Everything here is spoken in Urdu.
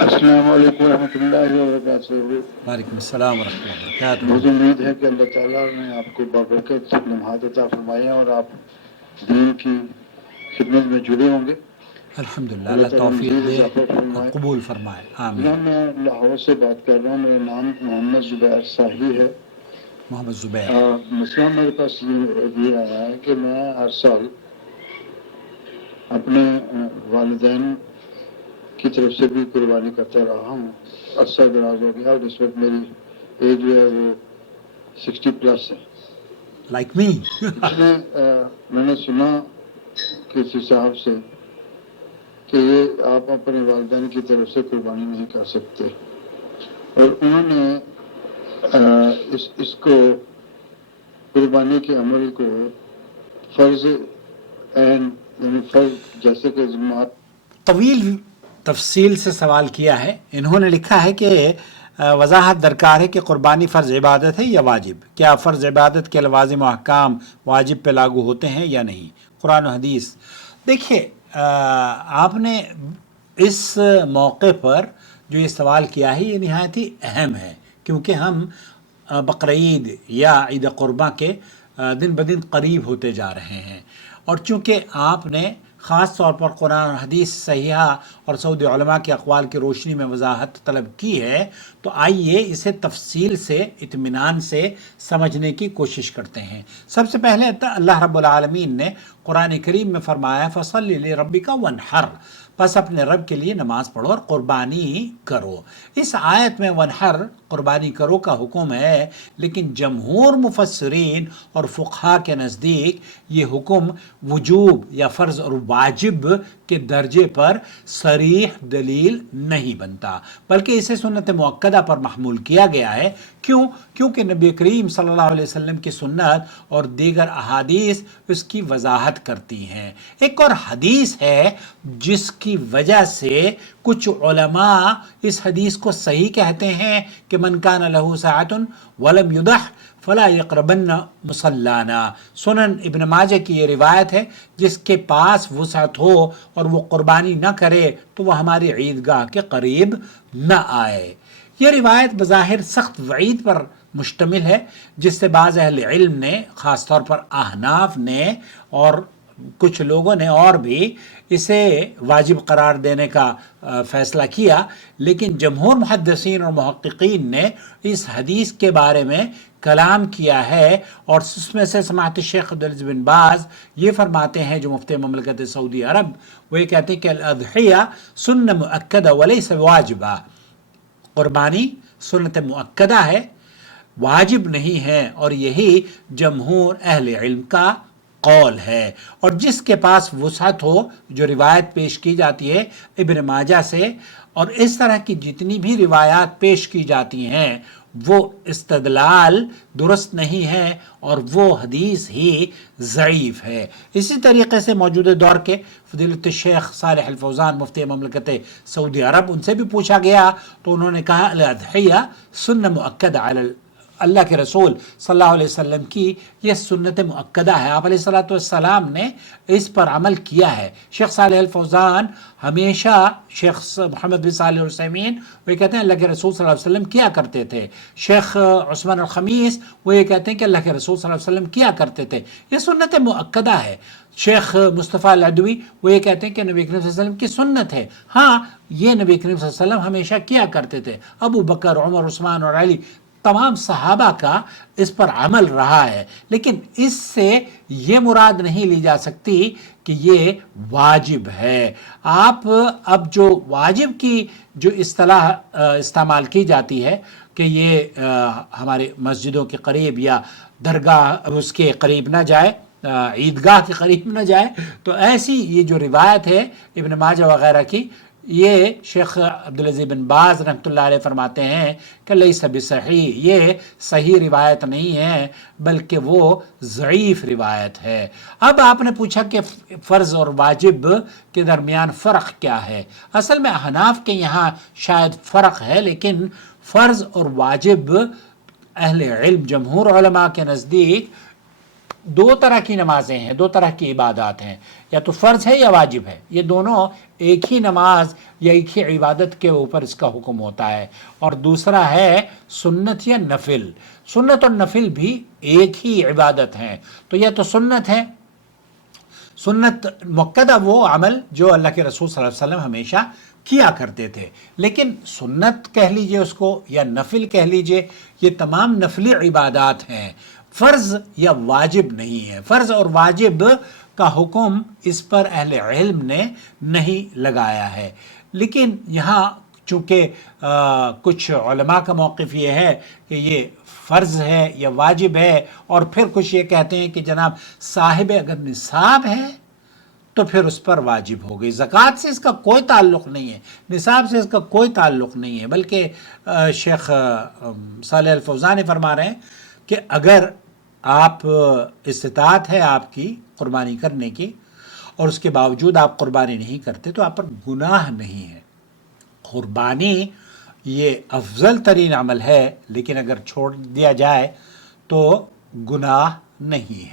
السلام علیکم ورحمۃ اللہ وبرکاتہ۔ وعلیکم السلام ورحمۃ اللہ وبرکاتہ۔ مجھے امید ہے کہ اللہ تعالیٰ نے آپ کو بابرکت لمحات عطا فرمائے اور آپ دین کی خدمت میں جڑے ہوں گے۔ الحمدللہ، اللہ اللہ تعالیٰ توفیق مزید دے اضافہ اور فرمائے۔ قبول فرمائے، آمین۔ جناب میں لاہور سے بات کر رہا ہوں، میرا نام محمد زبیر صاحی ہے۔ محمد زبیر۔ مسئلہ میرے پاس یہ آیا ہے کہ میں ہر سال اپنے والدین کی طرف سے بھی قربانی کرتا رہا ہوں، عرصہ دراز ہو گیا، اور اس وقت میری ایج جو ہے وہ 60+ ہے۔ Like me. میں نے سنا کسی صاحب سے کہ یہ آپ اپنے والدین کی طرف سے قربانی نہیں کر سکتے، اور انہوں نے اس کو قربانی کے عمل کو فرض عین، یعنی فرض جیسے کہ ذمات طویل تفصیل سے سوال کیا ہے۔ انہوں نے لکھا ہے کہ وضاحت درکار ہے کہ قربانی فرض عبادت ہے یا واجب؟ کیا فرض عبادت کے لوازم و احکام واجب پہ لاگو ہوتے ہیں یا نہیں؟ قرآن و حدیث۔ دیکھیے، آپ نے اس موقع پر جو یہ سوال کیا ہے یہ نہایت ہی اہم ہے، کیونکہ ہم بقرعید یا عید قربہ کے دن بدن قریب ہوتے جا رہے ہیں، اور چونکہ آپ نے خاص طور پر قرآن اور حدیث صحیحہ اور سعودی علماء کے اقوال کی روشنی میں وضاحت طلب کی ہے، تو آئیے اسے تفصیل سے اطمینان سے سمجھنے کی کوشش کرتے ہیں۔ سب سے پہلے اللہ رب العالمین نے قرآن کریم میں فرمایا فَصَلِّ لِرَبِّكَ وَانْحَرْ، پس اپنے رب کے لیے نماز پڑھو اور قربانی کرو۔ اس آیت میں ونحر قربانی کرو کا حکم ہے، لیکن جمہور مفسرین اور فقہا کے نزدیک یہ حکم وجوب یا فرض اور واجب کے درجے پر صریح دلیل نہیں بنتا، بلکہ اسے سنت مؤکدہ پر محمول کیا گیا ہے۔ کیوں؟ کیونکہ نبی کریم صلی اللہ علیہ وسلم کی سنت اور دیگر احادیث اس کی وضاحت کرتی ہیں۔ ایک اور حدیث ہے جس کی وجہ سے کچھ علماء اس حدیث کو صحیح کہتے ہیں کہ من کان لہ ساعۃ ولم یضح فلا یقربن مصلانا۔ سنن ابن ماجہ کی یہ روایت ہے، جس کے پاس وسعت ہو اور وہ قربانی نہ کرے تو وہ ہماری عیدگاہ کے قریب نہ آئے۔ یہ روایت بظاہر سخت وعید پر مشتمل ہے، جس سے بعض اہل علم نے، خاص طور پر احناف نے اور کچھ لوگوں نے اور بھی اسے واجب قرار دینے کا فیصلہ کیا، لیکن جمہور محدثین اور محققین نے اس حدیث کے بارے میں کلام کیا ہے، اور اس میں سے سماحت شیخ عبدالعزیز بن باز یہ فرماتے ہیں، جو مفتی مملکت سعودی عرب، وہ یہ کہتے ہیں کہ الاضحیہ سنہ مؤکدہ ولیس واجبہ، قربانی سنت مؤکدہ ہے، واجب نہیں ہے، اور یہی جمہور اہل علم کا قول ہے۔ اور جس کے پاس وسعت ہو، جو روایت پیش کی جاتی ہے ابن ماجہ سے، اور اس طرح کی جتنی بھی روایات پیش کی جاتی ہیں وہ استدلال درست نہیں ہے اور وہ حدیث ہی ضعیف ہے۔ اسی طریقے سے موجودہ دور کے فضیلت الشیخ صالح الفوزان مفتی مملکت سعودی عرب، ان سے بھی پوچھا گیا تو انہوں نے کہا الاضحیہ سنہ مؤکدہ علی اللہ کے رسول صلی اللہ علیہ وسلم کی یہ سنت مؤکدہ ہے، آپ علیہ السلام نے اس پر عمل کیا ہے۔ شیخ صالح الفوزان ہمیشہ، شیخ محمد بن صالح العثیمین وہ یہ کہتے ہیں اللہ کے رسول صلی اللہ علیہ وسلم کیا کرتے تھے، شیخ عثمان الخمیس وہ یہ کہتے ہیں کہ اللہ کے رسول صلی اللہ علیہ وسلم کیا کرتے تھے، یہ سنت مؤکدہ ہے۔ شیخ مصطفیٰ العدوی وہ یہ کہتے ہیں کہ نبی کریم صلی اللہ علیہ وسلم کی سنت ہے، ہاں یہ نبی کریم صلی اللہ علیہ وسلم ہمیشہ کیا کرتے تھے، ابو بکر، عمر، عثمان اور علی تمام صحابہ کا اس پر عمل رہا ہے، لیکن اس سے یہ مراد نہیں لی جا سکتی کہ یہ واجب ہے۔ آپ اب جو واجب کی جو اصطلاح استعمال کی جاتی ہے کہ یہ ہمارے مسجدوں کے قریب یا درگاہ اس کے قریب نہ جائے، عیدگاہ کے قریب نہ جائے، تو ایسی یہ جو روایت ہے ابن ماجہ وغیرہ کی، یہ شیخ عبدالعزیز بن باز رحمۃ اللہ علیہ فرماتے ہیں کہ لیس بصحیح، یہ صحیح روایت نہیں ہے بلکہ وہ ضعیف روایت ہے۔ اب آپ نے پوچھا کہ فرض اور واجب کے درمیان فرق کیا ہے؟ اصل میں احناف کے یہاں شاید فرق ہے، لیکن فرض اور واجب اہل علم جمہور علماء کے نزدیک دو طرح کی نمازیں ہیں، دو طرح کی عبادات ہیں، یا تو فرض ہے یا واجب ہے، یہ دونوں ایک ہی نماز یا ایک ہی عبادت کے اوپر اس کا حکم ہوتا ہے، اور دوسرا ہے سنت یا نفل۔ سنت اور نفل بھی ایک ہی عبادت ہیں، تو یہ تو سنت ہے، سنت مؤکدہ وہ عمل جو اللہ کے رسول صلی اللہ علیہ وسلم ہمیشہ کیا کرتے تھے، لیکن سنت کہہ لیجئے اس کو یا نفل کہہ لیجئے، یہ تمام نفلی عبادات ہیں، فرض یا واجب نہیں ہے۔ فرض اور واجب کا حکم اس پر اہل علم نے نہیں لگایا ہے، لیکن یہاں چونکہ کچھ علماء کا موقف یہ ہے کہ یہ فرض ہے یا واجب ہے، اور پھر کچھ یہ کہتے ہیں کہ جناب صاحب اگر نصاب ہے تو پھر اس پر واجب ہو گئی، زکوٰۃ سے اس کا کوئی تعلق نہیں ہے، نصاب سے اس کا کوئی تعلق نہیں ہے، بلکہ شیخ صالح الفوزانی فرما رہے ہیں کہ اگر آپ استطاعت ہے آپ کی قربانی کرنے کی اور اس کے باوجود آپ قربانی نہیں کرتے تو آپ پر گناہ نہیں ہے۔ قربانی یہ افضل ترین عمل ہے، لیکن اگر چھوڑ دیا جائے تو گناہ نہیں ہے۔